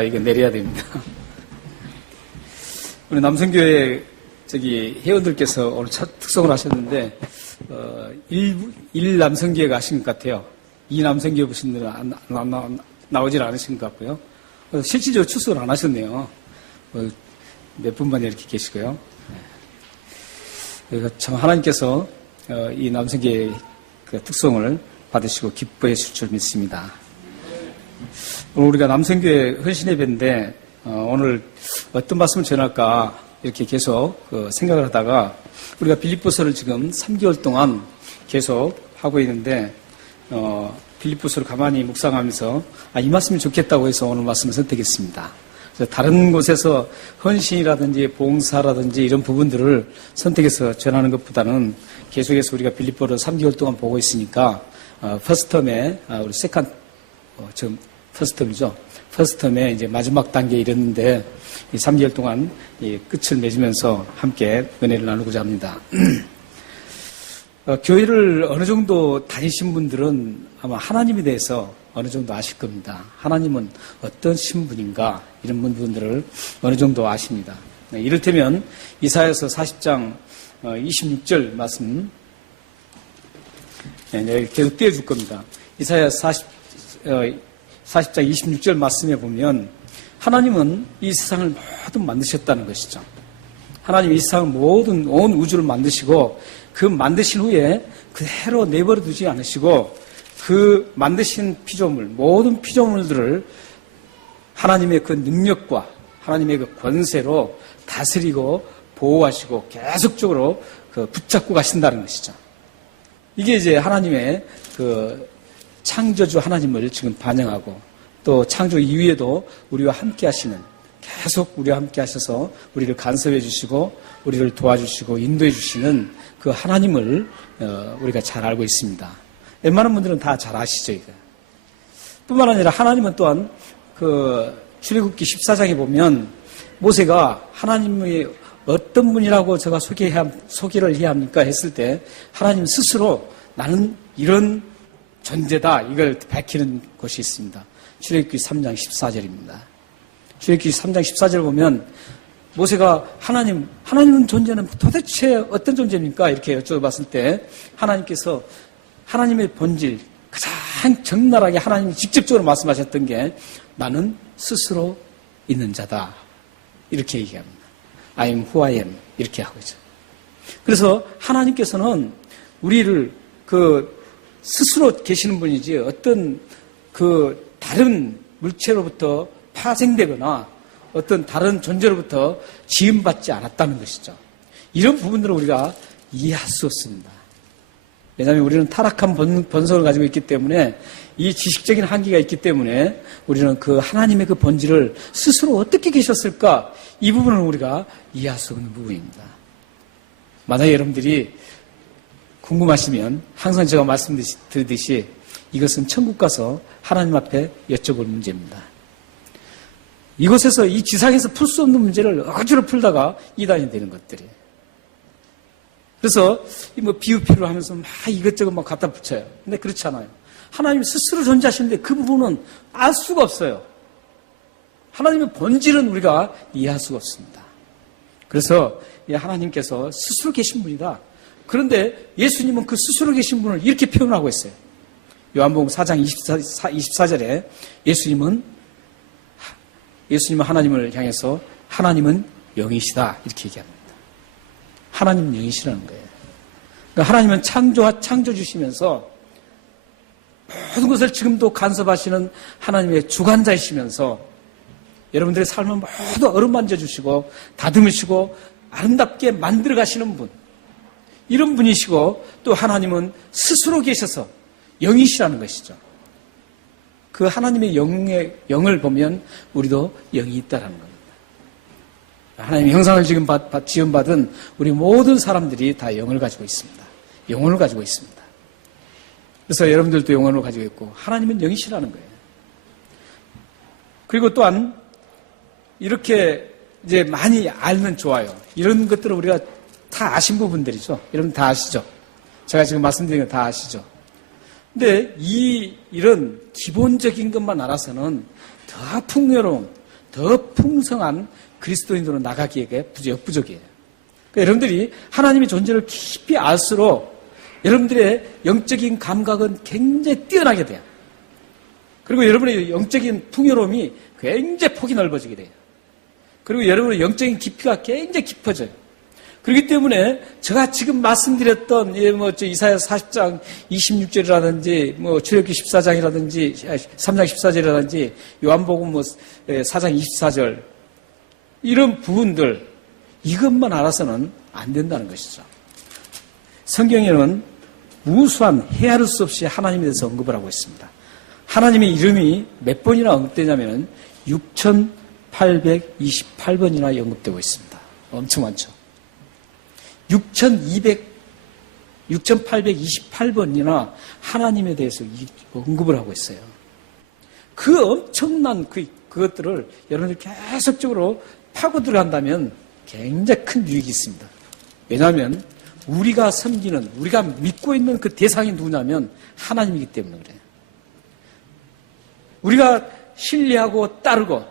이거 내려야 됩니다. 우리 남성교회 회원들께서 오늘 첫 특성을 하셨는데, 1 남성교회가 하신 것 같아요. 2 남성교회 분들은 나오질 않으신 것 같고요. 실질적으로 출석을 안 하셨네요. 몇 분만 이렇게 계시고요. 참 하나님께서 이 남성교회의 그 특성을 받으시고 기뻐해 주실 줄 믿습니다. 오늘 우리가 남성교회 헌신예배인데 오늘 어떤 말씀을 전할까 이렇게 계속 생각을 하다가 우리가 빌립보서를 지금 3개월 동안 계속 하고 있는데 빌립보서를 가만히 묵상하면서 이 말씀이 좋겠다고 해서 오늘 말씀을 선택했습니다. 다른 곳에서 헌신이라든지 봉사라든지 이런 부분들을 선택해서 전하는 것보다는 계속해서 우리가 빌립보를 3개월 동안 보고 있으니까 퍼스트텀에 우리 세컨 지금 퍼스트텀이죠. 퍼스트텀에 이제 마지막 단계에 이르는데 이 3개월 동안 이 끝을 맺으면서 함께 은혜를 나누고자 합니다. 교회를 어느 정도 다니신 분들은 아마 하나님에 대해서 어느 정도 아실 겁니다. 하나님은 어떤 신분인가 이런 분들을 어느 정도 아십니다. 이를테면 이사야서 40장 26절 말씀 계속 띄워줄 겁니다. 이사야 40장 26절 말씀에 보면 하나님은 이 세상을 모두 만드셨다는 것이죠. 하나님이 이 세상을 모든 온 우주를 만드시고 그 만드신 후에 그대로 내버려 두지 않으시고 그 만드신 피조물, 모든 피조물들을 하나님의 그 능력과 하나님의 그 권세로 다스리고 보호하시고 계속적으로 붙잡고 가신다는 것이죠. 이게 이제 하나님의 그 창조주 하나님을 지금 반영하고 또 창조 이후에도 우리와 함께 하시는 계속 우리와 함께 하셔서 우리를 간섭해 주시고 우리를 도와주시고 인도해 주시는 그 하나님을 우리가 잘 알고 있습니다. 웬만한 분들은 다 잘 아시죠, 이거. 뿐만 아니라 하나님은 또한 그 출애굽기 14장에 보면 모세가 하나님의 어떤 분이라고 제가 소개를 해야 합니까? 했을 때 하나님 스스로 나는 이런 존재다. 이걸 밝히는 것이 있습니다. 출애굽기 3장 14절입니다. 출애굽기 3장 14절을 보면 모세가 하나님은 존재는 도대체 어떤 존재입니까? 이렇게 여쭤봤을 때 하나님께서 하나님의 본질, 가장 적나라하게 하나님이 직접적으로 말씀하셨던 게 나는 스스로 있는 자다. 이렇게 얘기합니다. I am who I am. 이렇게 하고 있죠. 그래서 하나님께서는 우리를 스스로 계시는 분이지 어떤 다른 물체로부터 파생되거나 어떤 다른 존재로부터 지음받지 않았다는 것이죠. 이런 부분들을 우리가 이해할 수 없습니다. 왜냐하면 우리는 타락한 본성을 가지고 있기 때문에 이 지식적인 한계가 있기 때문에 우리는 그 하나님의 그 본질을 스스로 어떻게 계셨을까 이 부분을 우리가 이해할 수 없는 부분입니다. 만약에 여러분들이 궁금하시면 항상 제가 말씀드리듯이 이것은 천국 가서 하나님 앞에 여쭤볼 문제입니다. 이곳에서 이 지상에서 풀 수 없는 문제를 억지로 풀다가 이단이 되는 것들이에요. 그래서 비유피를 하면서 막 이것저것 막 갖다 붙여요. 근데 그렇지 않아요. 하나님 스스로 존재하시는데 그 부분은 알 수가 없어요. 하나님의 본질은 우리가 이해할 수가 없습니다. 그래서 하나님께서 스스로 계신 분이다. 그런데 예수님은 그 스스로 계신 분을 이렇게 표현하고 있어요. 요한복음 4장 24절에 예수님은 하나님을 향해서 하나님은 영이시다 이렇게 얘기합니다. 하나님은 영이시라는 거예요. 그러니까 하나님은 창조주시면서 모든 것을 지금도 간섭하시는 하나님의 주관자이시면서 여러분들의 삶을 모두 어루만져 주시고 다듬으시고 아름답게 만들어 가시는 분, 이런 분이시고 또 하나님은 스스로 계셔서 영이시라는 것이죠. 그 하나님의 영을 보면 우리도 영이 있다는 겁니다. 하나님의 형상을 지금 지음받은 우리 모든 사람들이 다 영을 가지고 있습니다. 영혼을 가지고 있습니다. 그래서 여러분들도 영혼을 가지고 있고 하나님은 영이시라는 거예요. 그리고 또한 이렇게 이제 많이 알면 좋아요. 이런 것들을 우리가 다 아신 부분들이죠. 여러분 다 아시죠? 제가 지금 말씀드린 거 다 아시죠? 근데 이런 기본적인 것만 알아서는 더 풍요로운 더 풍성한 그리스도인으로 나가기에 역부족이에요. 그러니까 여러분들이 하나님의 존재를 깊이 알수록 여러분들의 영적인 감각은 굉장히 뛰어나게 돼요. 그리고 여러분의 영적인 풍요로움이 굉장히 폭이 넓어지게 돼요. 그리고 여러분의 영적인 깊이가 굉장히 깊어져요. 그렇기 때문에 제가 지금 말씀드렸던 이사야 40장 26절이라든지 출애굽기 14장이라든지 3장 14절이라든지 요한복음 4장 24절 이런 부분들 이것만 알아서는 안 된다는 것이죠. 성경에는 무수한 헤아릴 수 없이 하나님에 대해서 언급을 하고 있습니다. 하나님의 이름이 몇 번이나 언급되냐면 6,828번이나 언급되고 있습니다. 엄청 많죠. 6,828번이나 하나님에 대해서 언급을 하고 있어요. 그 엄청난 그것들을 여러분들 계속적으로 파고 들어간다면 굉장히 큰 유익이 있습니다. 왜냐하면 우리가 섬기는, 우리가 믿고 있는 그 대상이 누구냐면 하나님이기 때문에 그래요. 우리가 신뢰하고 따르고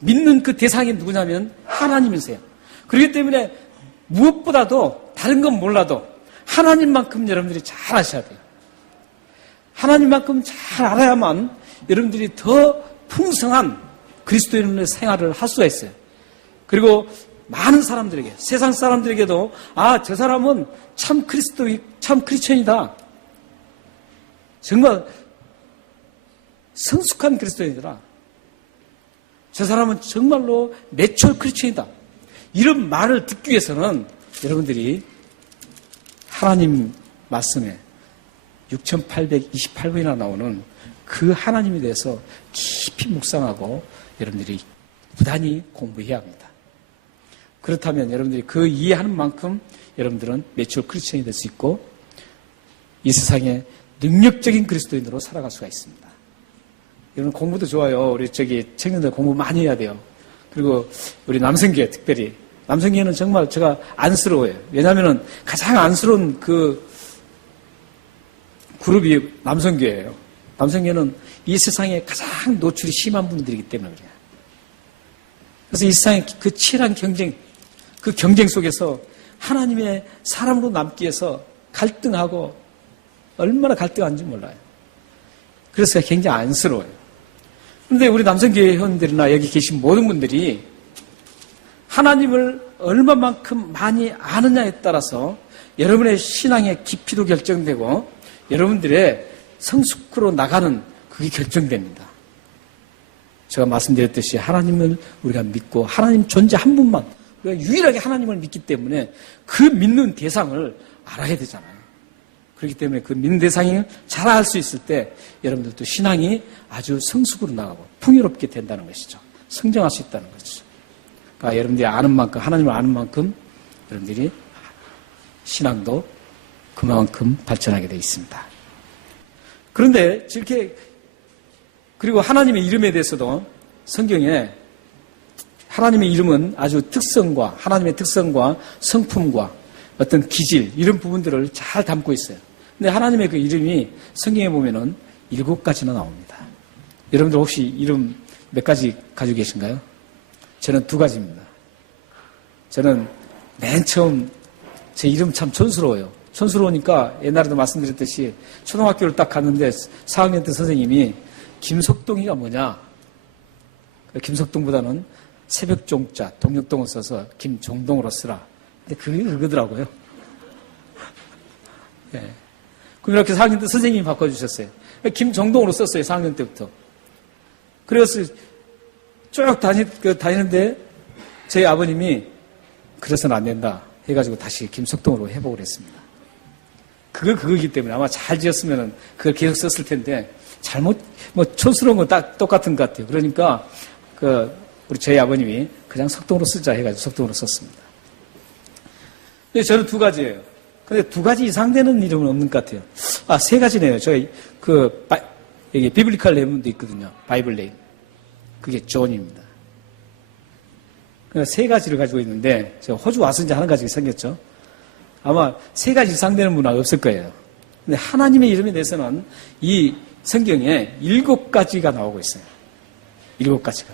믿는 그 대상이 누구냐면 하나님이세요. 그렇기 때문에 무엇보다도 다른 건 몰라도 하나님만큼 여러분들이 잘 아셔야 돼요. 하나님만큼 잘 알아야만 여러분들이 더 풍성한 그리스도인의 생활을 할 수가 있어요. 그리고 많은 사람들에게, 세상 사람들에게도 저 사람은 참 크리스천이다. 정말 성숙한 그리스도인이더라. 저 사람은 정말로 매추얼 크리스천이다. 이런 말을 듣기 위해서는 여러분들이 하나님 말씀에 6,828번이나 나오는 그 하나님에 대해서 깊이 묵상하고 여러분들이 부단히 공부해야 합니다. 그렇다면 여러분들이 그 이해하는 만큼 여러분들은 매추얼 크리스천이 될 수 있고 이 세상에 능력적인 그리스도인으로 살아갈 수가 있습니다. 여러분 공부도 좋아요. 우리 청년들 공부 많이 해야 돼요. 그리고 우리 남성교회 특별히 남성교회는 정말 제가 안쓰러워요. 왜냐하면 가장 안쓰러운 그 그룹이 남성교회예요. 남성교회는 이 세상에 가장 노출이 심한 분들이기 때문에 그래요. 그래서 이 세상의 그 치열한 경쟁, 그 경쟁 속에서 하나님의 사람으로 남기 위해서 갈등하고 얼마나 갈등하는지 몰라요. 그래서 굉장히 안쓰러워요. 그런데 우리 남성교회 회원들이나 여기 계신 모든 분들이 하나님을 얼마만큼 많이 아느냐에 따라서 여러분의 신앙의 깊이도 결정되고 여러분들의 성숙으로 나가는 그게 결정됩니다. 제가 말씀드렸듯이 하나님을 우리가 믿고 하나님 존재 한 분만 우리가 유일하게 하나님을 믿기 때문에 그 믿는 대상을 알아야 되잖아요. 그렇기 때문에 그 믿는 대상을 잘 알 수 있을 때 여러분들도 신앙이 아주 성숙으로 나가고 풍요롭게 된다는 것이죠. 성장할 수 있다는 것이죠. 그러니까 여러분들이 아는 만큼, 하나님을 아는 만큼 여러분들이 신앙도 그만큼 발전하게 되어 있습니다. 그런데 이렇게 그리고 하나님의 이름에 대해서도 성경에 하나님의 이름은 아주 특성과 하나님의 특성과 성품과 어떤 기질 이런 부분들을 잘 담고 있어요. 근데 하나님의 그 이름이 성경에 보면은 7가지나 나옵니다. 여러분들 혹시 이름 몇 가지 가지고 계신가요? 저는 2가지입니다. 저는 맨 처음 제 이름 참 촌스러워요. 촌스러우니까 옛날에도 말씀드렸듯이 초등학교를 딱 갔는데 4학년 때 선생님이 김석동이가 뭐냐? 김석동보다는 새벽종자, 동력동을 써서 김종동으로 쓰라. 근데 그게 그거더라고요. 네. 그럼 이렇게 4학년 때 선생님이 바꿔주셨어요. 김종동으로 썼어요, 4학년 때부터. 그래서 쭉 다니는데 저희 아버님이 그래서는 안 된다 해가지고 다시 김석동으로 회복을 했습니다. 그거이기 때문에 아마 잘 지었으면 그걸 계속 썼을 텐데 잘못, 촌스러운 건 딱 똑같은 것 같아요. 그러니까 우리 저희 아버님이 그냥 석동으로 쓰자 해가지고 석동으로 썼습니다. 근데 저는 2가지예요. 근데 2가지 이상 되는 이름은 없는 것 같아요. 3가지네요. 저희 여기 비블리컬 네임도 있거든요. 바이블 네임. 그게 존입니다. 그러니까 3가지를 가지고 있는데 제가 호주 와서 이제 1가지 생겼죠. 아마 3가지 이상 되는 분은 없을 거예요. 근데 하나님의 이름에 대해서는 이 성경에 7가지가 나오고 있어요. 7가지가.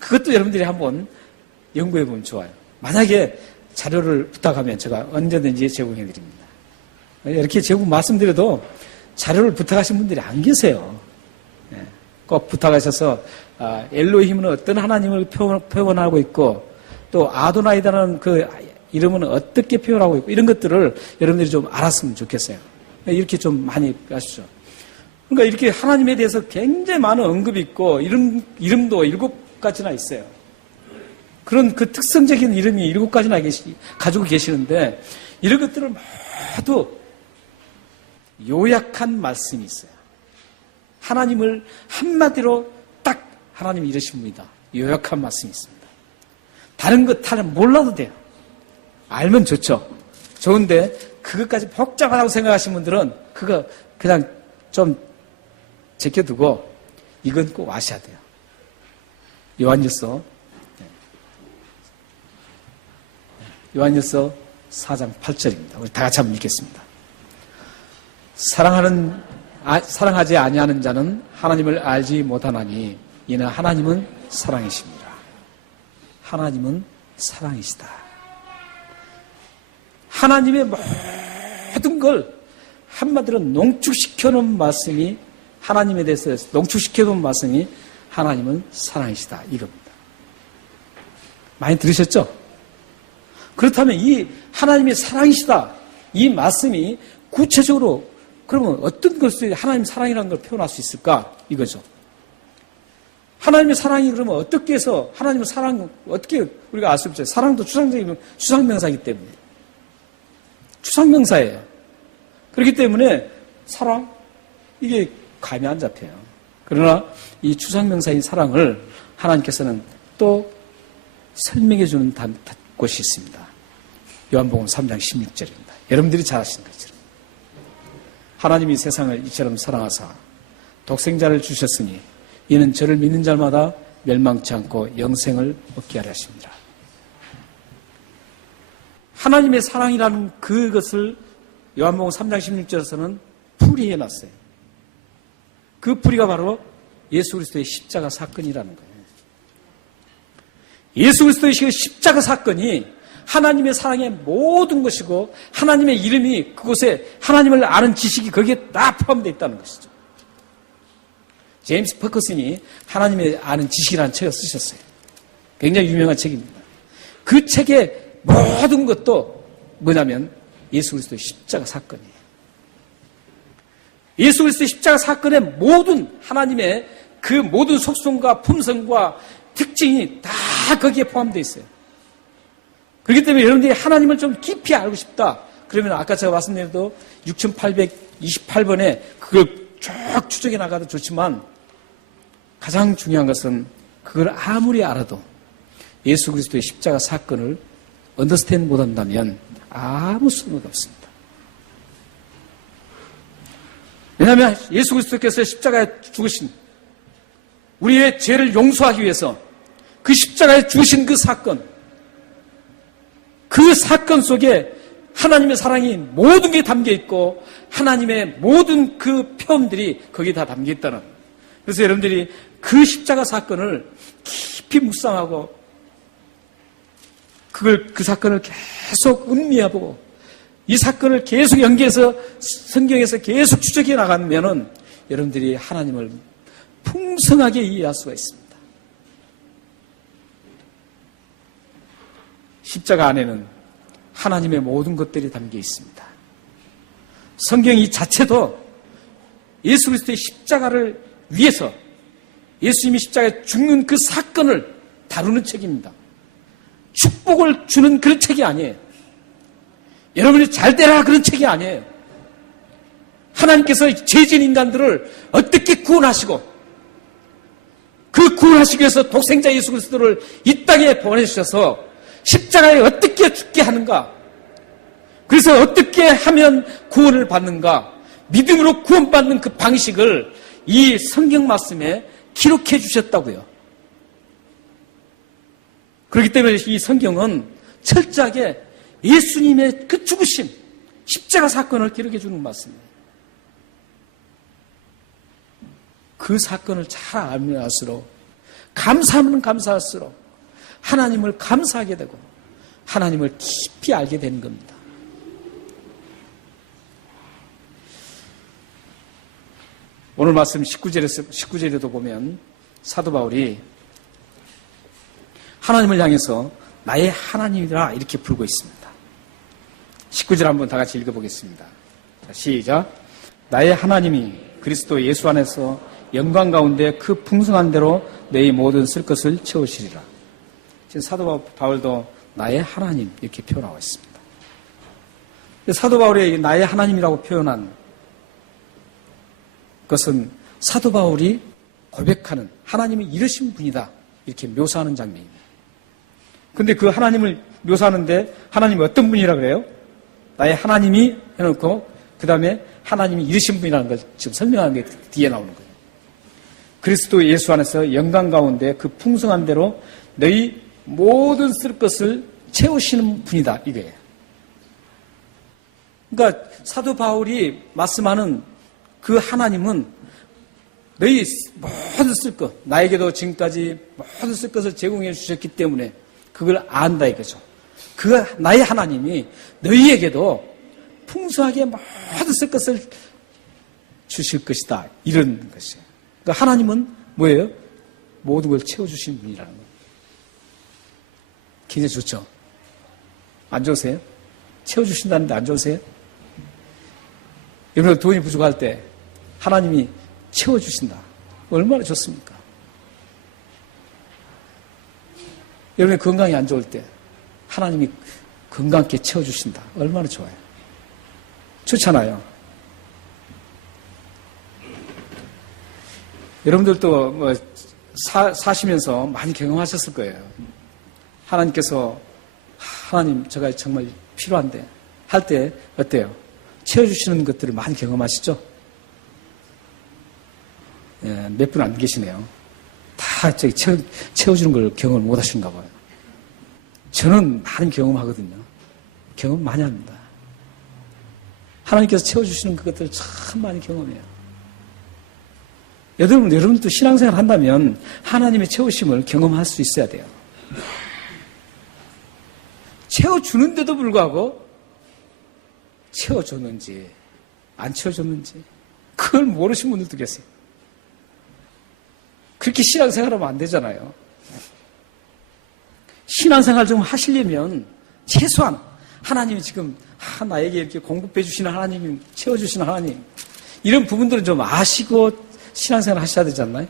그것도 여러분들이 한번 연구해 보면 좋아요. 만약에 자료를 부탁하면 제가 언제든지 제공해 드립니다. 이렇게 제공 말씀드려도 자료를 부탁하신 분들이 안 계세요. 꼭 부탁하셔서 엘로힘은 어떤 하나님을 표현하고 있고 또 아도나이다라는 그 이름은 어떻게 표현하고 있고 이런 것들을 여러분들이 좀 알았으면 좋겠어요. 이렇게 좀 많이 하시죠. 그러니까 이렇게 하나님에 대해서 굉장히 많은 언급이 있고 이름도 7가지나 있어요. 그런 그 특성적인 이름이 7가지나 가지고 계시는데 이런 것들을 모두 요약한 말씀이 있어요. 하나님을 한마디로 딱 하나님이 이러신 분이다. 요약한 말씀이 있습니다. 다른 것 다른 몰라도 돼요. 알면 좋죠. 좋은데 그것까지 복잡하다고 생각하시는 분들은 그거 그냥 좀 제껴두고 이건 꼭 아셔야 돼요. 요한일서 4장 8절입니다. 우리 다 같이 한번 읽겠습니다. 사랑하지 아니하는 자는 하나님을 알지 못하나니 이는 하나님은 사랑이십니다. 하나님은 사랑이시다. 하나님의 모든 걸 한마디로 농축시켜놓은 말씀이 하나님에 대해서 농축시켜놓은 말씀이 하나님은 사랑이시다 이겁니다. 많이 들으셨죠? 그렇다면 이 하나님의 사랑이시다 이 말씀이 구체적으로 그러면 어떤 것을 하나님 사랑이라는 걸 표현할 수 있을까 이거죠. 하나님의 사랑이 그러면 어떻게 해서 하나님의 사랑 어떻게 우리가 알 수 없죠. 사랑도 추상명사이기 때문에 추상명사예요. 그렇기 때문에 사랑 이게 감이 안 잡혀요. 그러나 이 추상명사인 사랑을 하나님께서는 또 설명해 주는 곳이 있습니다. 요한복음 3장 16절입니다. 여러분들이 잘 아시는 것처럼 하나님이 세상을 이처럼 사랑하사 독생자를 주셨으니 이는 저를 믿는 자마다 멸망치 않고 영생을 얻게 하려 하십니다. 하나님의 사랑이라는 그것을 요한복음 3장 16절에서는 풀이해 놨어요. 그 풀이가 바로 예수 그리스도의 십자가 사건이라는 거예요. 예수 그리스도의 십자가 사건이 하나님의 사랑의 모든 것이고 하나님의 이름이 그곳에 하나님을 아는 지식이 거기에 다 포함되어 있다는 것이죠. 제임스 퍼커슨이 하나님의 아는 지식이라는 책을 쓰셨어요. 굉장히 유명한 책입니다. 그 책의 모든 것도 뭐냐면 예수 그리스도의 십자가 사건이에요. 예수 그리스도의 십자가 사건의 모든 하나님의 그 모든 속성과 품성과 특징이 다 거기에 포함되어 있어요. 그렇기 때문에 여러분들이 하나님을 좀 깊이 알고 싶다. 그러면 아까 제가 말씀드려도 6828번에 그걸 쭉 추적해 나가도 좋지만 가장 중요한 것은 그걸 아무리 알아도 예수 그리스도의 십자가 사건을 언더스탠드 못한다면 아무 소용이 없습니다. 왜냐하면 예수 그리스도께서 십자가에 죽으신 우리의 죄를 용서하기 위해서 그 십자가에 죽으신 그 사건 속에 하나님의 사랑이 모든 게 담겨 있고 하나님의 모든 그 표현들이 거기에 다 담겨 있다는. 그래서 여러분들이 그 십자가 사건을 깊이 묵상하고 그 사건을 계속 음미해보고 이 사건을 계속 연계해서 성경에서 계속 추적해 나가면은 여러분들이 하나님을 풍성하게 이해할 수가 있습니다. 십자가 안에는 하나님의 모든 것들이 담겨 있습니다. 성경 이 자체도 예수 그리스도의 십자가를 위해서 예수님이 십자가에 죽는 그 사건을 다루는 책입니다. 축복을 주는 그런 책이 아니에요. 여러분이 잘 되라 그런 책이 아니에요. 하나님께서 죄진 인간들을 어떻게 구원하시고 그 구원하시기 위해서 독생자 예수 그리스도를 이 땅에 보내주셔서 십자가에 어떻게 죽게 하는가? 그래서 어떻게 하면 구원을 받는가? 믿음으로 구원받는 그 방식을 이 성경 말씀에 기록해 주셨다고요. 그렇기 때문에 이 성경은 철저하게 예수님의 그 죽으심, 십자가 사건을 기록해 주는 말씀이에요. 그 사건을 잘 알면 알수록 감사하면 감사할수록 하나님을 감사하게 되고 하나님을 깊이 알게 되는 겁니다. 오늘 말씀 19절에도 보면 사도 바울이 하나님을 향해서 나의 하나님이라 이렇게 부르고 있습니다. 19절 한번 다 같이 읽어보겠습니다. 자, 시작. 나의 하나님이 그리스도 예수 안에서 영광 가운데 그 풍성한 대로 너희 모든 쓸 것을 채우시리라. 지금 사도 바울도 나의 하나님 이렇게 표현하고 있습니다. 사도 바울이 나의 하나님이라고 표현한 그것은 사도 바울이 고백하는 하나님이 이러신 분이다 이렇게 묘사하는 장면입니다. 그런데 그 하나님을 묘사하는데 하나님이 어떤 분이라 그래요? 나의 하나님이 해놓고 그 다음에 하나님이 이러신 분이라는 걸 지금 설명하는 게 뒤에 나오는 거예요. 그리스도 예수 안에서 영광 가운데 그 풍성한 대로 너희 모든 쓸 것을 채우시는 분이다 이거예요. 그러니까 사도 바울이 말씀하는 그 하나님은 너희 모든 쓸 것, 나에게도 지금까지 모든 쓸 것을 제공해 주셨기 때문에 그걸 안다 이거죠. 그 나의 하나님이 너희에게도 풍성하게 모든 쓸 것을 주실 것이다 이런 것이에요. 그러니까 하나님은 뭐예요? 모든 걸 채워주신 분이라는 거예요. 굉장히 좋죠? 안 좋으세요? 채워주신다는데 안 좋으세요? 여러분 돈이 부족할 때 하나님이 채워주신다. 얼마나 좋습니까? 여러분의 건강이 안 좋을 때 하나님이 건강하게 채워주신다. 얼마나 좋아요. 좋잖아요. 여러분들도 뭐 사시면서 많이 경험하셨을 거예요. 하나님께서 하나님 제가 정말 필요한데 할 때 어때요? 채워주시는 것들을 많이 경험하시죠? 예, 몇 분 안 계시네요. 다 저기 채워주는 걸 경험을 못 하시는가 봐요. 저는 많이 경험하거든요. 경험 많이 합니다. 하나님께서 채워주시는 그것들을 참 많이 경험해요. 여러분도 신앙생활 한다면 하나님의 채우심을 경험할 수 있어야 돼요. 채워주는데도 불구하고 채워줬는지 안 채워줬는지 그걸 모르시는 분들도 계세요. 그렇게 신앙생활하면 안 되잖아요. 신앙생활 좀 하시려면 최소한 하나님이 지금 나에게 이렇게 공급해 주시는 하나님, 채워주시는 하나님 이런 부분들은 좀 아시고 신앙생활 하셔야 되지 않나요?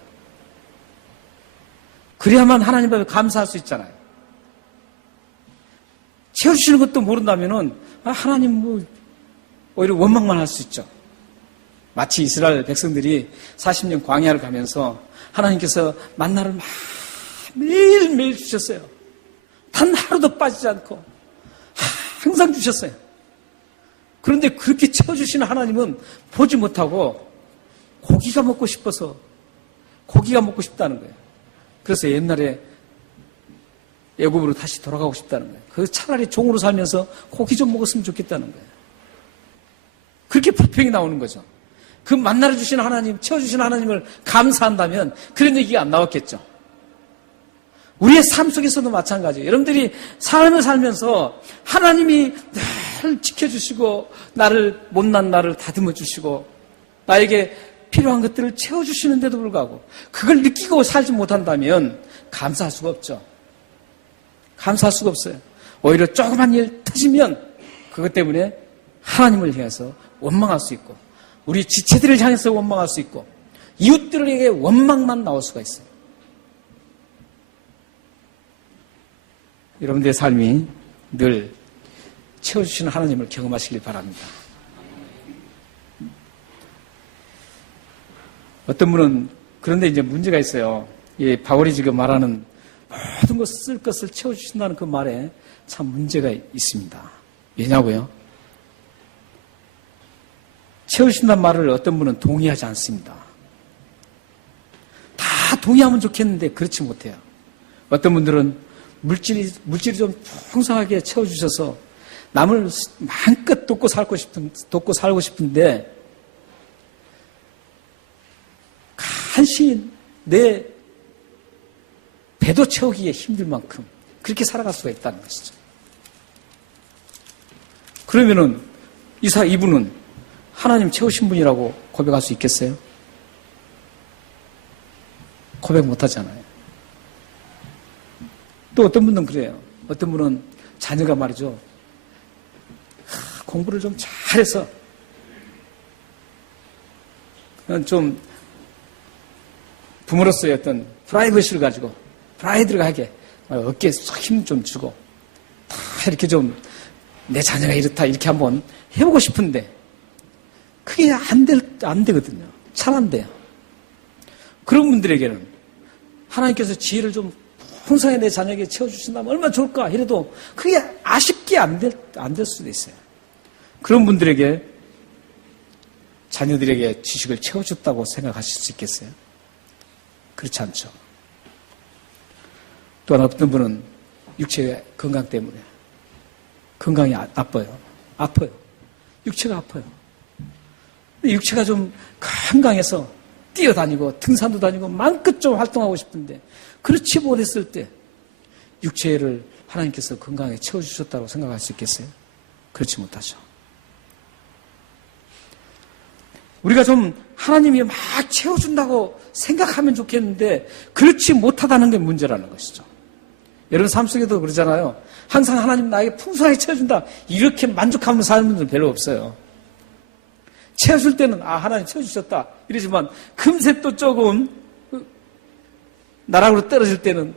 그래야만 하나님 앞에 감사할 수 있잖아요. 채워주시는 것도 모른다면은 하나님 뭐 오히려 원망만 할 수 있죠. 마치 이스라엘 백성들이 40년 광야를 가면서 하나님께서 만나를 매일매일 주셨어요. 단 하루도 빠지지 않고 항상 주셨어요. 그런데 그렇게 채워주시는 하나님은 보지 못하고 고기가 먹고 싶어서 고기가 먹고 싶다는 거예요. 그래서 옛날에 애굽으로 다시 돌아가고 싶다는 거예요. 그 차라리 종으로 살면서 고기 좀 먹었으면 좋겠다는 거예요. 그렇게 불평이 나오는 거죠. 그 만나를 주시는 하나님, 채워주시는 하나님을 감사한다면 그런 얘기가 안 나왔겠죠. 우리의 삶 속에서도 마찬가지예요. 여러분들이 삶을 살면서 하나님이 늘 지켜주시고 못난 나를 다듬어 주시고 나에게 필요한 것들을 채워주시는데도 불구하고 그걸 느끼고 살지 못한다면 감사할 수가 없죠. 감사할 수가 없어요. 오히려 조그만 일 터지면 그것 때문에 하나님을 향해서 원망할 수 있고 우리 지체들을 향해서 원망할 수 있고 이웃들에게 원망만 나올 수가 있어요. 여러분들의 삶이 늘 채워주시는 하나님을 경험하시길 바랍니다. 어떤 분은 그런데 이제 문제가 있어요. 이 바울이 지금 말하는 모든 것 쓸 것을 채워주신다는 그 말에 참 문제가 있습니다. 왜냐고요? 채우신다는 말을 어떤 분은 동의하지 않습니다. 다 동의하면 좋겠는데 그렇지 못해요. 어떤 분들은 물질이 좀 풍성하게 채워주셔서 남을 마음껏 돕고 살고 싶은데 간신히 내 배도 채우기에 힘들 만큼 그렇게 살아갈 수가 있다는 것이죠. 그러면은 이분은 하나님 채우신 분이라고 고백할 수 있겠어요? 고백 못 하잖아요. 또 어떤 분은 그래요. 어떤 분은 자녀가 말이죠. 공부를 좀 잘해서 좀 부모로서의 어떤 프라이버시를 가지고 프라이드하게 어깨에 힘 좀 주고 다 이렇게 좀 내 자녀가 이렇다 이렇게 한번 해보고 싶은데 그게 안 되거든요. 잘 안 돼요. 그런 분들에게는 하나님께서 지혜를 좀 풍성하게 내 자녀에게 채워주신다면 얼마나 좋을까 이래도 그게 아쉽게 안 될 수도 있어요. 그런 분들에게 자녀들에게 지식을 채워줬다고 생각하실 수 있겠어요? 그렇지 않죠. 또한 어떤 분은 육체의 건강 때문에 건강이 나빠요. 아파요. 육체가 아파요. 육체가 좀 건강해서 뛰어다니고 등산도 다니고 마음껏 좀 활동하고 싶은데 그렇지 못했을 때 육체를 하나님께서 건강하게 채워주셨다고 생각할 수 있겠어요? 그렇지 못하죠. 우리가 좀 하나님이 막 채워준다고 생각하면 좋겠는데 그렇지 못하다는 게 문제라는 것이죠. 여러분 삶 속에도 그러잖아요. 항상 하나님 나에게 풍성하게 채워준다. 이렇게 만족하면서 사는 분들은 별로 없어요. 채워줄 때는 하나님 채워주셨다 이러지만 금세 또 조금 나락으로 떨어질 때는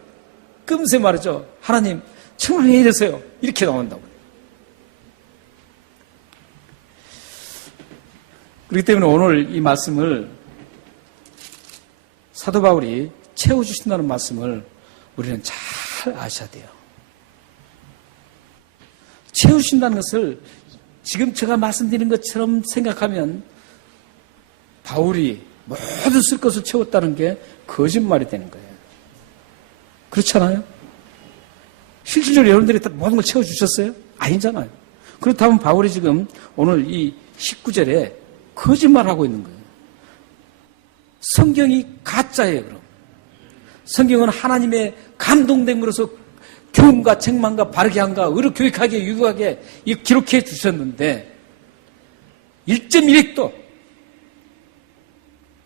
금세 말이죠. 하나님 정말 왜 이러세요? 이렇게 나온다고. 그렇기 때문에 오늘 이 말씀을 사도 바울이 채워주신다는 말씀을 우리는 잘 아셔야 돼요. 채우신다는 것을 지금 제가 말씀드린 것처럼 생각하면 바울이 모든 쓸 것을 채웠다는 게 거짓말이 되는 거예요. 그렇잖아요? 실질적으로 여러분들이 다 모든 걸 채워주셨어요? 아니잖아요. 그렇다면 바울이 지금 오늘 이 19절에 거짓말하고 있는 거예요. 성경이 가짜예요, 그럼. 성경은 하나님의 감동됨으로써 교훈과 책망과 바르게 함과 의로 교육하게 유교하게 기록해 주셨는데 1.1획도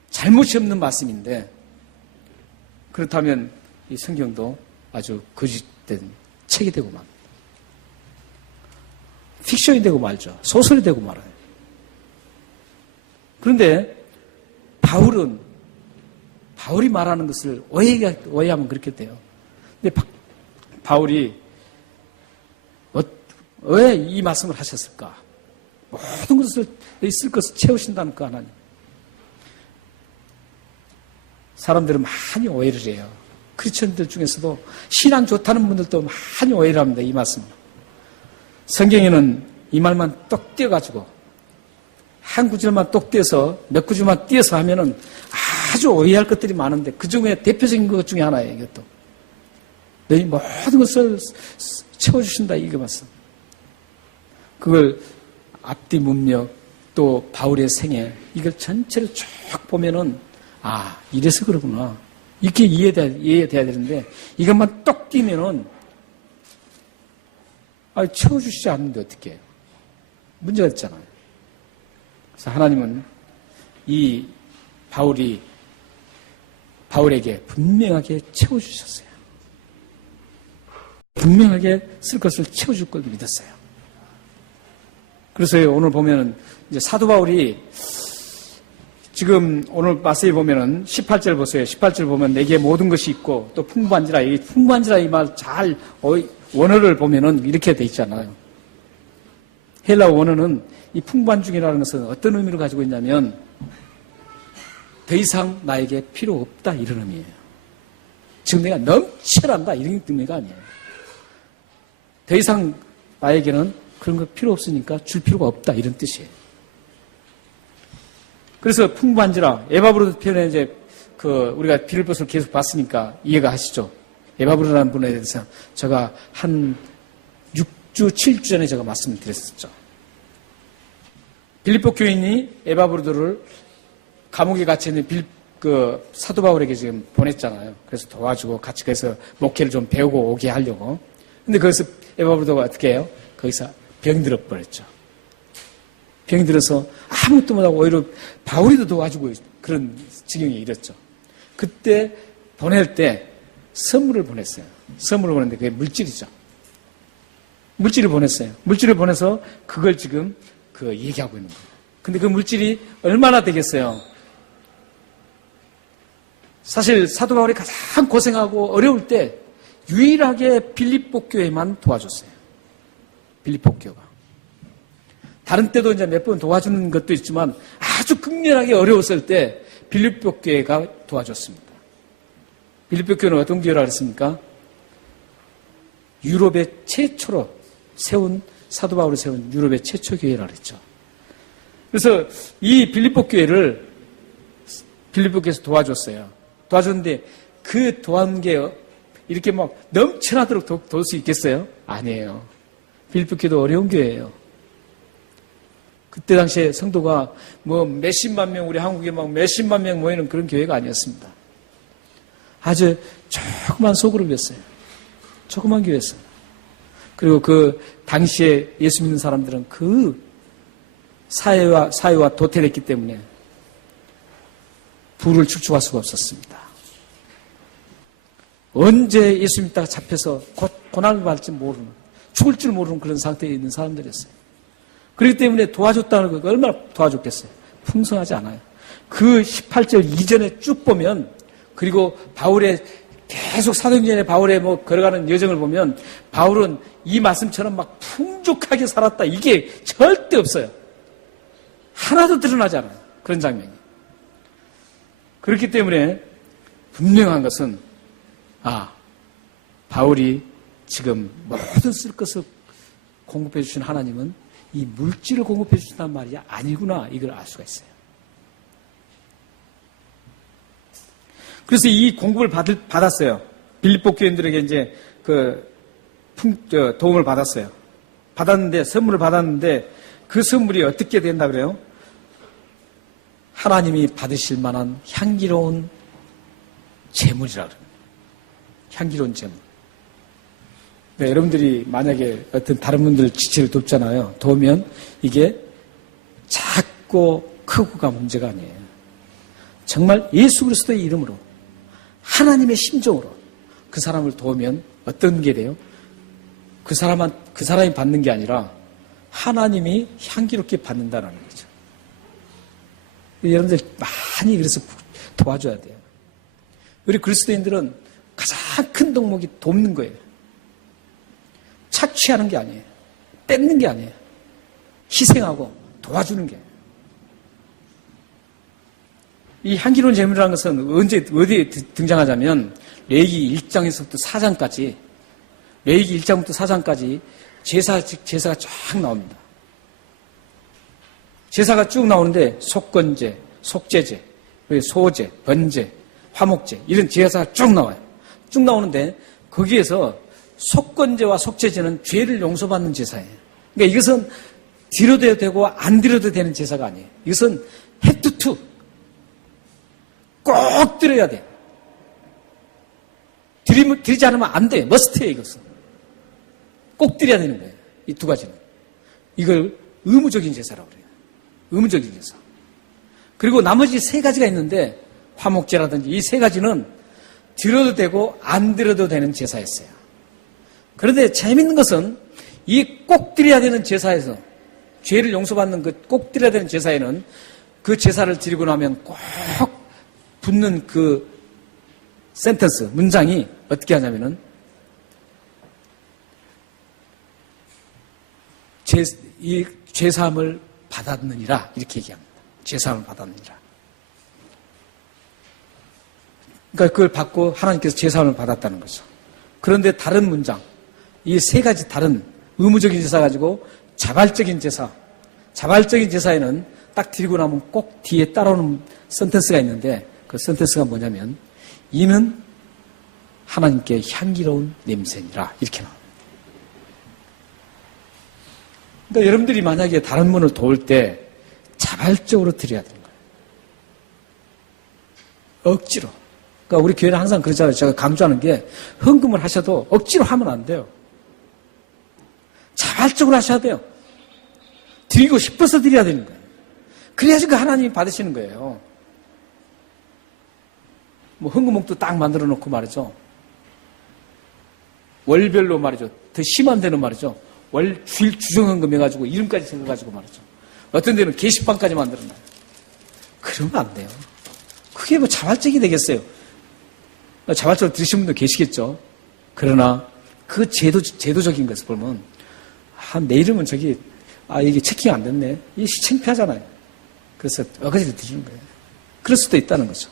잘못이 없는 말씀인데 그렇다면 이 성경도 아주 거짓된 책이 되고 맙니다. 픽션이 되고 말죠. 소설이 되고 말아요. 그런데 바울이 말하는 것을 오해하면 그렇게 돼요. 근데 바울이 왜 이 말씀을 하셨을까? 모든 것을 있을 것을 채우신다는 그 하나님. 사람들은 많이 오해를 해요. 크리스천들 중에서도 신앙 좋다는 분들도 많이 오해를 합니다. 이 말씀. 성경에는 이 말만 똑 띄어가지고 한 구절만 똑 띄어서 몇 구절만 띄어서 하면은 아주 오해할 것들이 많은데 그 중에 대표적인 것 중에 하나예요. 이것도. 너희 모든 것을 채워주신다. 이거 봤어. 그걸 앞뒤 문맥 또 바울의 생애 이걸 전체를 쭉 보면은 이래서 그러구나. 이렇게 이해돼야 되는데 이것만 똑 띄면은 채워주시지 않는데 어떻게 해요? 문제가 있잖아요. 그래서 하나님은 이 바울에게 분명하게 채워주셨어요. 분명하게 쓸 것을 채워줄 걸 믿었어요. 그래서 오늘 보면은 이제 사도 바울이 지금 오늘 말씀에 보면은 18절 보세요. 18절 보면 내게 모든 것이 있고 또 풍부한지라 이 말 잘 원어를 보면은 이렇게 돼 있잖아요. 헬라 원어는 이 풍부한 중이라는 것은 어떤 의미를 가지고 있냐면 더 이상 나에게 필요 없다 이런 의미예요. 지금 내가 넘쳐난다 이런 의미가 아니에요. 더 이상 나에게는 그런 거 필요 없으니까 줄 필요가 없다 이런 뜻이에요. 그래서 풍부한지라 에바브로 표현에 이제 우리가 빌립보서를 계속 봤으니까 이해가 하시죠. 에바브로라는 분에 대해서 제가 한 6주, 7주 전에 제가 말씀을 드렸었죠. 빌립보 교인이 에바브로를 감옥에 갇혀있는 그 사도 바울에게 지금 보냈잖아요. 그래서 도와주고 같이 가서 목회를 좀 배우고 오게 하려고. 근데 거기서 에바브로가 어떻게 해요? 거기서 병들어 버렸죠. 병들어서 아무것도 못하고 오히려 바울이도 도와주고 그런 지경에 이르렀죠. 그때 보낼 때 선물을 보냈어요. 선물을 보냈는데 그게 물질이죠. 물질을 보냈어요. 물질을 보내서 그걸 지금 얘기하고 있는 거예요. 근데 그 물질이 얼마나 되겠어요? 사실 사도 바울이 가장 고생하고 어려울 때 유일하게 빌립보 교회만 도와줬어요. 빌립보 교회가. 다른 때도 이제 몇 번 도와주는 것도 있지만 아주 극렬하게 어려웠을 때 빌립보 교회가 도와줬습니다. 빌립보 교회는 어떤 교회라고 했습니까? 유럽의 최초로 세운, 사도 바울이 세운 유럽의 최초 교회라고 했죠. 그래서 이 빌립보 교회를 빌립보 교회에서 도와줬어요. 도와줬는데 그 도와준 게 이렇게 막 넘쳐나도록 도울 수 있겠어요? 아니에요. 빌립보 교회도 어려운 교회예요. 그때 당시에 성도가 뭐 몇십만 명, 우리 한국에 막 몇십만 명 모이는 그런 교회가 아니었습니다. 아주 조그만 소그룹이었어요. 조그만 교회였어요. 그리고 그 당시에 예수 믿는 사람들은 그 사회와 도태됐기 때문에 부를 축축할 수가 없었습니다. 언제 예수 믿다가 잡혀서 고난을 받을지 모르는, 죽을 줄 모르는 그런 상태에 있는 사람들이었어요. 그렇기 때문에 도와줬다는 거 얼마나 도와줬겠어요? 풍성하지 않아요. 그 18절 이전에 쭉 보면, 그리고 바울의 계속 사도행전에 바울의 뭐 걸어가는 여정을 보면 바울은 이 말씀처럼 막 풍족하게 살았다. 이게 절대 없어요. 하나도 드러나지 않아요. 그런 장면이. 그렇기 때문에 분명한 것은 바울이 지금 모든 쓸 것을 공급해 주신 하나님은 이 물질을 공급해 주신단 말이 아니구나. 이걸 알 수가 있어요. 그래서 이 공급을 받았어요. 빌립보 교인들에게 이제 도움을 받았어요. 선물을 받았는데 그 선물이 어떻게 된다 그래요? 하나님이 받으실 만한 향기로운 재물이라 그래요. 향기로운 재물. 네, 여러분들이 만약에 어떤 다른 분들 지체를 돕잖아요. 도우면 이게 작고 크고가 문제가 아니에요. 정말 예수 그리스도의 이름으로 하나님의 심정으로 그 사람을 도우면 어떤 게 돼요? 그 사람이 받는 게 아니라 하나님이 향기롭게 받는다는 거죠. 여러분들 많이 그래서 도와줘야 돼요. 우리 그리스도인들은 가장 큰 덕목이 돕는 거예요. 착취하는 게 아니에요. 뺏는 게 아니에요. 희생하고 도와주는 게. 이 향기로운 재물이라는 것은 어디에 등장하자면 레위기 1장에서부터 4장까지 레위기 1장부터 4장까지 제사가 쫙 나옵니다. 제사가 쭉 나오는데 속건제, 속죄제, 소제, 번제, 화목제 이런 제사가 쭉 나와요. 쭉 나오는데 거기에서 속건제와 속죄제는 죄를 용서받는 제사예요. 그러니까 이것은 드려도 되고 안 드려도 되는 제사가 아니에요. 이것은 해투투 꼭 드려야 돼. 드리지 않으면 안 돼. 머스트해 이것은. 꼭 드려야 되는 거예요. 이 두 가지는. 이걸 의무적인 제사라고 그래요. 의무적인 제사. 그리고 나머지 세 가지가 있는데 화목제라든지 이 세 가지는 드려도 되고 안 드려도 되는 제사였어요. 그런데 재밌는 것은 이 꼭 드려야 되는 제사에서 죄를 용서받는 그 꼭 드려야 되는 제사에는 그 제사를 드리고 나면 꼭 붙는 그 센텐스, 문장이 어떻게 하냐면은 이 죄사함을 받았느니라 이렇게 얘기합니다. 죄사함을 받았느니라. 그러니까 그걸 받고 하나님께서 죄사함을 받았다는 거죠. 그런데 다른 문장, 이 세 가지 다른 의무적인 제사 가지고 자발적인 제사에는 딱 드리고 나면 꼭 뒤에 따라오는 센텐스가 있는데 그 센텐스가 뭐냐면 이는 하나님께 향기로운 냄새니라 이렇게 나옵니다. 그러니까 여러분들이 만약에 다른 분을 도울 때 자발적으로 드려야 되는 거예요. 억지로. 그러니까 우리 교회는 항상 그러잖아요. 제가 강조하는 게 헌금을 하셔도 억지로 하면 안 돼요. 자발적으로 하셔야 돼요. 드리고 싶어서 드려야 되는 거예요. 그래야지 그 하나님이 받으시는 거예요. 뭐 헌금목도 딱 만들어 놓고 말이죠. 월별로 말이죠. 더 심한 데는 말이죠. 월 주일 주정헌금 해가지고 이름까지 적어가지고 말이죠. 어떤 데는 게시판까지 만들어놔요. 그러면 안 돼요. 그게 뭐 자발적이 되겠어요. 자발적으로 들으신 분도 계시겠죠. 그러나 그 제도적인 것을 보면 내 이름은 저기 이게 체킹 안 됐네. 이게 창피하잖아요. 그래서 어거지로 드리는 거예요. 그럴 수도 있다는 거죠.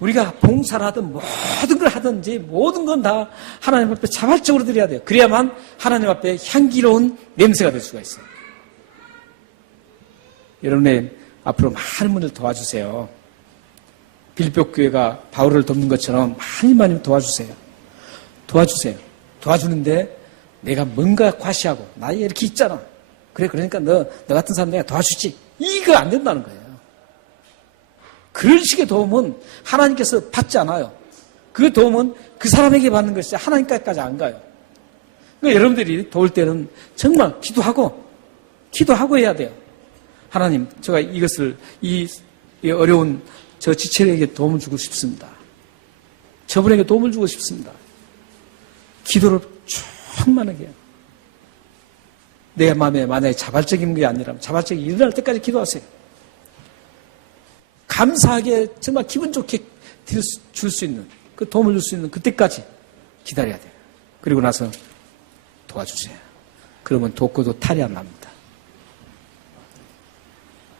우리가 봉사를 하든 모든 걸 하든지 모든 건 다 하나님 앞에 자발적으로 드려야 돼요. 그래야만 하나님 앞에 향기로운 냄새가 될 수가 있어요. 여러분의 앞으로 많은 분들 도와주세요. 빌립보 교회가 바울을 돕는 것처럼 많이 도와주세요. 도와주세요. 도와주는데 내가 뭔가 과시하고 나이 이렇게 있잖아. 그러니까 너 같은 사람 내가 도와주지. 이거 안 된다는 거예요. 그런 식의 도움은 하나님께서 받지 않아요. 그 도움은 그 사람에게 받는 것이지 하나님까지 안 가요. 그러니까 여러분들이 도울 때는 정말 기도하고 해야 돼요. 하나님, 제가 이것을 이 어려운 저 지체에게 도움을 주고 싶습니다. 저분에게 도움을 주고 싶습니다. 기도를 충만하게 해요. 내 마음에 만약에 자발적인 게 아니라면 자발적인 일어날 때까지 기도하세요. 감사하게 정말 기분 좋게 줄 수 있는 그 도움을 줄 수 있는 그때까지 기다려야 돼요. 그리고 나서 도와주세요. 그러면 돕고도 탈이 안 납니다.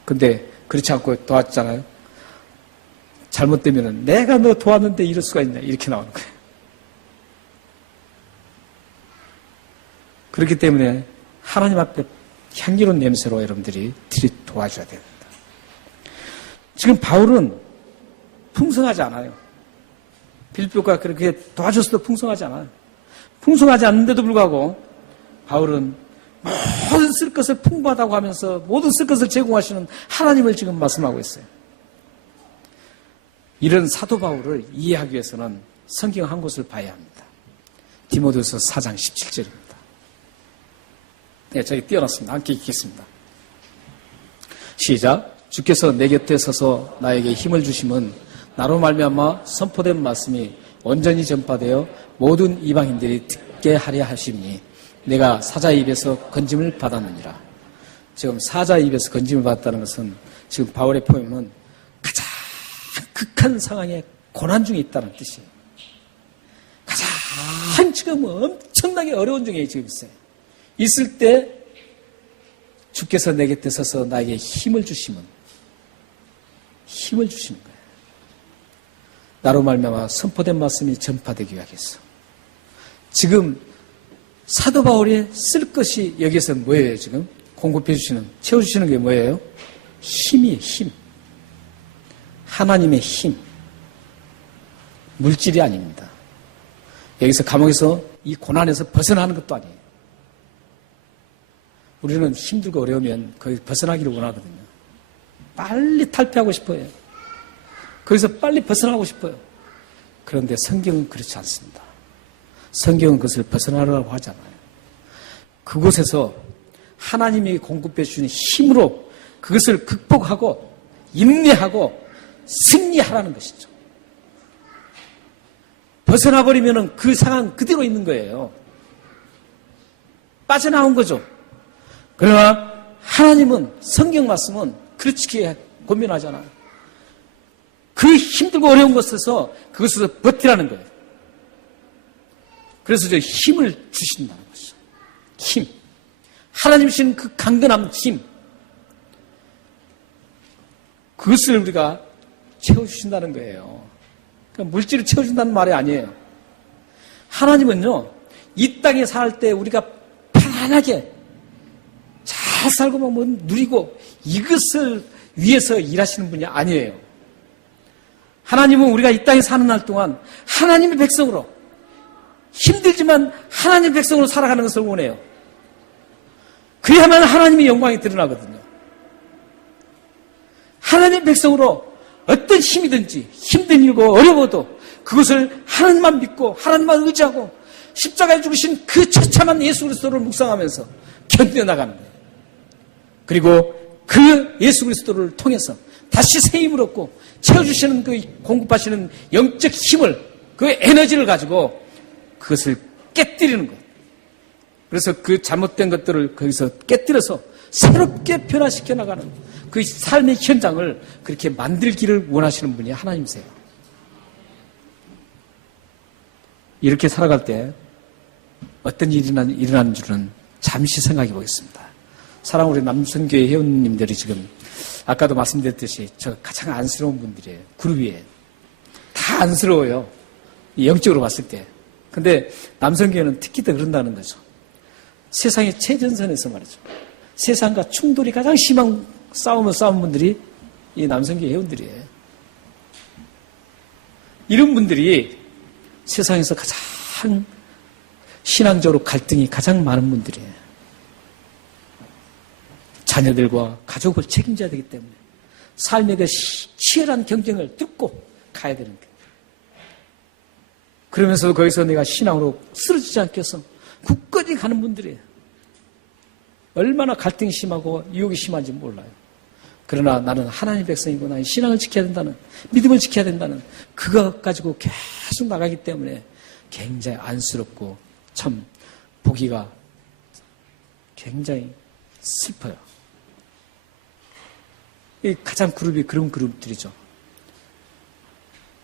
근데 그렇지 않고 도왔잖아요. 잘못되면은 내가 너 도왔는데 이럴 수가 있냐 이렇게 나오는 거예요. 그렇기 때문에 하나님 앞에 향기로운 냄새로 여러분들이 도와줘야 됩니다. 지금 바울은 풍성하지 않아요. 빌립보가 그렇게 도와줬어도 풍성하지 않아요. 풍성하지 않는데도 불구하고 바울은 모든 쓸 것을 풍부하다고 하면서 모든 쓸 것을 제공하시는 하나님을 지금 말씀하고 있어요. 이런 사도 바울을 이해하기 위해서는 성경 한 곳을 봐야 합니다. 디모데후서 4장 17절입니다. 네, 저기 띄워놨습니다. 함께 읽겠습니다. 시작. 주께서 내 곁에 서서 나에게 힘을 주심은 나로 말미암아 선포된 말씀이 온전히 전파되어 모든 이방인들이 듣게 하려 하심니 내가 사자의 입에서 건짐을 받았느니라. 지금 사자의 입에서 건짐을 받았다는 것은 지금 바울의 표현은 가장 극한 상황에 고난 중에 있다는 뜻이에요. 가장 지금 엄청나게 어려운 중에 지금 있어요. 있을 때 주께서 내 곁에 서서 나에게 힘을 주시는 거예요. 나로 말미암아 선포된 말씀이 전파되기 위하겠어. 지금 사도 바울이 쓸 것이 여기에서 뭐예요? 지금 공급해 주시는, 채워주시는 게 뭐예요? 힘이에요. 힘. 하나님의 힘. 물질이 아닙니다. 여기서 감옥에서 이 고난에서 벗어나는 것도 아니에요. 우리는 힘들고 어려우면 거의 벗어나기를 원하거든요. 빨리 탈피하고 싶어요. 거기서 빨리 벗어나고 싶어요. 그런데 성경은 그렇지 않습니다. 성경은 그것을 벗어나라고 하잖아요. 그곳에서 하나님이 공급해 주시는 힘으로 그것을 극복하고 인내하고 승리하라는 것이죠. 벗어나버리면 그 상황 그대로 있는 거예요. 빠져나온 거죠. 그러나 하나님은 성경 말씀은 그렇게 권면하잖아요. 그 힘들고 어려운 것에서 그것에서 버티라는 거예요. 그래서 저 힘을 주신다는 것이죠. 힘. 하나님 주신 그 강건한 힘. 그것을 우리가 채워주신다는 거예요. 그러니까 물질을 채워준다는 말이 아니에요. 하나님은요, 이 땅에 살 때 우리가 편안하게 잘 살고 뭐 누리고 이것을 위해서 일하시는 분이 아니에요. 하나님은 우리가 이 땅에 사는 날 동안 하나님의 백성으로 힘들지만 하나님의 백성으로 살아가는 것을 원해요. 그래야만 하나님의 영광이 드러나거든요. 하나님의 백성으로 어떤 힘이든지 힘든 일고 어려워도 그것을 하나님만 믿고 하나님만 의지하고 십자가에 죽으신 그 처참한 예수 그리스도를 묵상하면서 견뎌나가는 거예요. 그리고 그 예수 그리스도를 통해서 다시 새 힘을 얻고 채워주시는 그 공급하시는 영적 힘을, 그 에너지를 가지고 그것을 깨뜨리는 거예요. 그래서 그 잘못된 것들을 거기서 깨뜨려서 새롭게 변화시켜 나가는 그 삶의 현장을 그렇게 만들기를 원하시는 분이 하나님이세요. 이렇게 살아갈 때 어떤 일이 일어나는 줄은 잠시 생각해 보겠습니다. 사랑하는 우리 남성교회 회원님들이 지금 아까도 말씀드렸듯이 저 가장 안쓰러운 분들이에요. 그룹이에요. 다 안쓰러워요. 영적으로 봤을 때. 근데 남성교회는 특히 더 그런다는 거죠. 세상의 최전선에서 말이죠. 세상과 충돌이 가장 심한 싸움을 싸운 분들이 이 남성교회 회원들이에요. 이런 분들이 세상에서 가장 신앙적으로 갈등이 가장 많은 분들이에요. 자녀들과 가족을 책임져야 되기 때문에 삶의 그 치열한 경쟁을 뚫고 가야 되는 거예요. 그러면서 거기서 내가 신앙으로 쓰러지지 않겠어 굳건히 가는 분들이에요. 얼마나 갈등이 심하고 유혹이 심한지 몰라요. 그러나 나는 하나님의 백성이고 나의 신앙을 지켜야 된다는, 믿음을 지켜야 된다는 그것 가지고 계속 나가기 때문에 굉장히 안쓰럽고 참 보기가 굉장히 슬퍼요. 이 가장 그룹이 그런 그룹들이죠.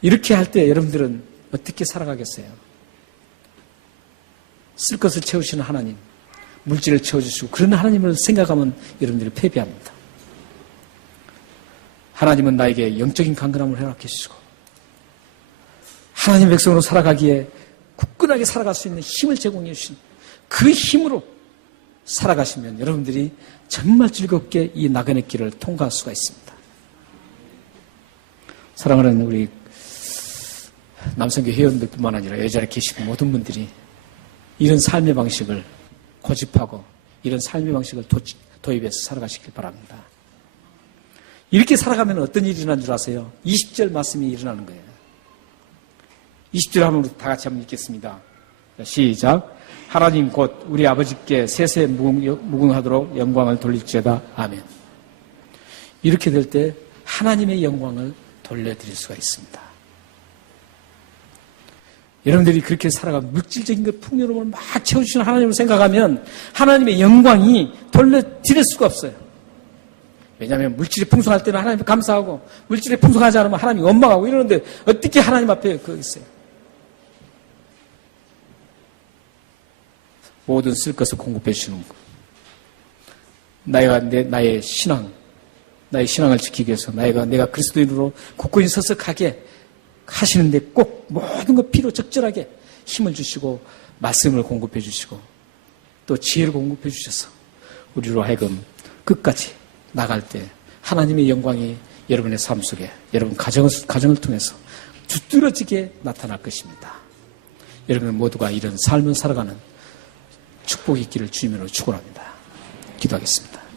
이렇게 할 때 여러분들은 어떻게 살아가겠어요? 쓸 것을 채우시는 하나님, 물질을 채워주시고 그런 하나님을 생각하면 여러분들이 패배합니다. 하나님은 나에게 영적인 강건함을 허락해 주시고 하나님의 백성으로 살아가기에 굳건하게 살아갈 수 있는 힘을 제공해 주신 그 힘으로 살아가시면 여러분들이 정말 즐겁게 이 나그네 길을 통과할 수가 있습니다. 사랑하는 우리 남성교 회원들뿐만 아니라 여자리에 계신 모든 분들이 이런 삶의 방식을 고집하고 이런 삶의 방식을 도입해서 살아가시길 바랍니다. 이렇게 살아가면 어떤 일이 일어나는 줄 아세요? 20절 말씀이 일어나는 거예요. 20절 한번 다 같이 한번 읽겠습니다. 시작. 하나님 곧 우리 아버지께 세세 무궁하도록 영광을 돌릴지어다. 아멘. 이렇게 될 때 하나님의 영광을 돌려드릴 수가 있습니다. 여러분들이 그렇게 살아가면 물질적인 것 풍요로움을 막 채워주시는 하나님을 생각하면 하나님의 영광이 돌려드릴 수가 없어요. 왜냐하면 물질이 풍성할 때는 하나님 감사하고 물질이 풍성하지 않으면 하나님 원망하고 이러는데 어떻게 하나님 앞에 그거 있어요? 모든 쓸 것을 공급해 주시는 것. 나의 신앙을 지키기 위해서 내가 그리스도인으로 굳건히 서서 가게 하시는데 꼭 모든 것 필요 적절하게 힘을 주시고 말씀을 공급해 주시고 또 지혜를 공급해 주셔서 우리로 하여금 끝까지 나갈 때 하나님의 영광이 여러분의 삶 속에 여러분 가정을 통해서 두드러지게 나타날 것입니다. 여러분 모두가 이런 삶을 살아가는 축복이 있기를 주님으로 축원합니다. 기도하겠습니다.